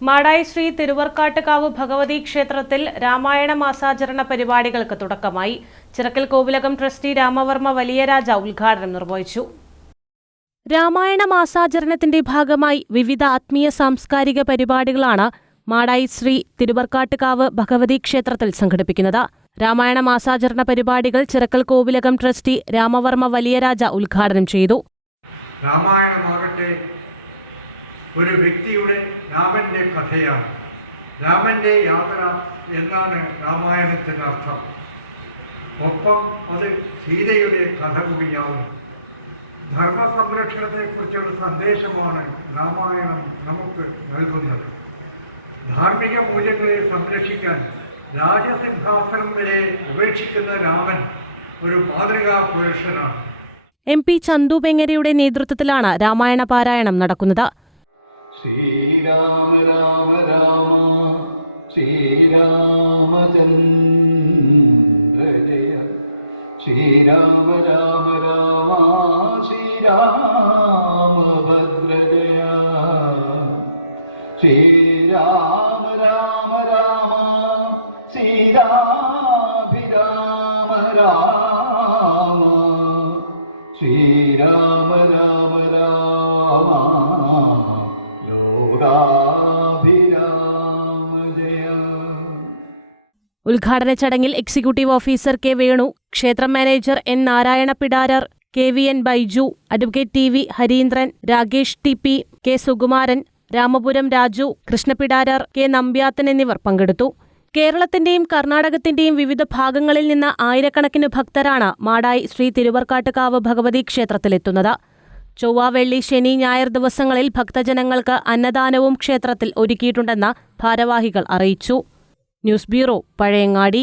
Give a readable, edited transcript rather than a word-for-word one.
മാടായി ശ്രീ തിരുവർക്കാട്ടുകാവ് ഭഗവതി ക്ഷേത്രത്തിൽ രാമായണ മാസാചരണ പരിപാടികൾക്ക് തുടക്കമായി. ചിറക്കൽ കോവിലകം ട്രസ്റ്റി രാമവർമ്മ വലിയരാജ ഉദ്ഘാടനം നിർവഹിച്ചു. രാമായണ മാസാചരണത്തിന്റെ ഭാഗമായി വിവിധ ആത്മീയ സാംസ്കാരിക പരിപാടികളാണ് മാടായി ശ്രീ തിരുവർക്കാട്ടുകാവ് ഭഗവതി ക്ഷേത്രത്തിൽ സംഘടിപ്പിക്കുന്നത്. രാമായണ മാസാചരണ പരിപാടികൾ ചിറക്കൽ കോവിലകം ട്രസ്റ്റി രാമവർമ്മ വലിയരാജ ഉദ്ഘാടനം ചെയ്തു. രാമായണമാകട്ടെ ഒരു വ്യക്തിയുടെ രാമന്റെ കഥയാണ്. രാമന്റെ യാത്ര എന്നാണ് രാമായണത്തിന് അർത്ഥം. ഒപ്പം അത് സീതയുടെ കഥ കൂടിയാവുന്നു. ധർമ്മസംരക്ഷണത്തെക്കുറിച്ചുള്ള സന്ദേശമാണ് രാമായണം നമുക്ക് നൽകുന്നത്. ധാർമ്മിക മൂല്യങ്ങളെ സംരക്ഷിക്കാൻ രാജസിംഹാസനം വരെ ഉപേക്ഷിക്കുന്ന രാമൻ ഒരു മാതൃകാ പുരുഷനാണ്. MP ചന്തു ബെങ്ങരയുടെ നേതൃത്വത്തിലാണ് രാമായണ പാരായണം നടക്കുന്നത്. ശ്രീരാമ രാമ രാമ ശ്രീരാമചന്ദ്ര ജയ ശ്രീരാമ രാമ രാമ ശ്രീരാമഭദ്ര ജയ ശ്രീരാമ രാമ രാമ സീതാഭിരാമ രാമ ശ്രീരാമ രാമ രാമ ഉദ്ഘാടന ചടങ്ങിൽ എക്സിക്യൂട്ടീവ് ഓഫീസർ കെ വേണു, ക്ഷേത്രം manager N Narayana Pidarar, KVN Baiju, advocate TV Harindran, Rakesh TP, K Sukumaran, Ramapuram Raju, Krishnapidarar, K Nambiathan എന്നിവർ പങ്കെടുത്തു. കേരളത്തിന്റെയും കർണാടകത്തിന്റെയും വിവിധ ഭാഗങ്ങളിൽ നിന്ന് ആയിരക്കണക്കിന് ഭക്തരാണ് മാടായി ശ്രീ തിരുവർക്കാട്ടുകാവ് ഭഗവതി ക്ഷേത്രത്തിലെത്തുന്നത്. ചൊവ്വ, വെള്ളി, ശനി, ഞായർ ദിവസങ്ങളിൽ ഭക്തജനങ്ങൾക്ക് അന്നദാനവും ക്ഷേത്രത്തിൽ ഒരുക്കിയിട്ടുണ്ടെന്ന് ഭാരവാഹികൾ അറിയിച്ചു. News bureau, Pazhayangadi.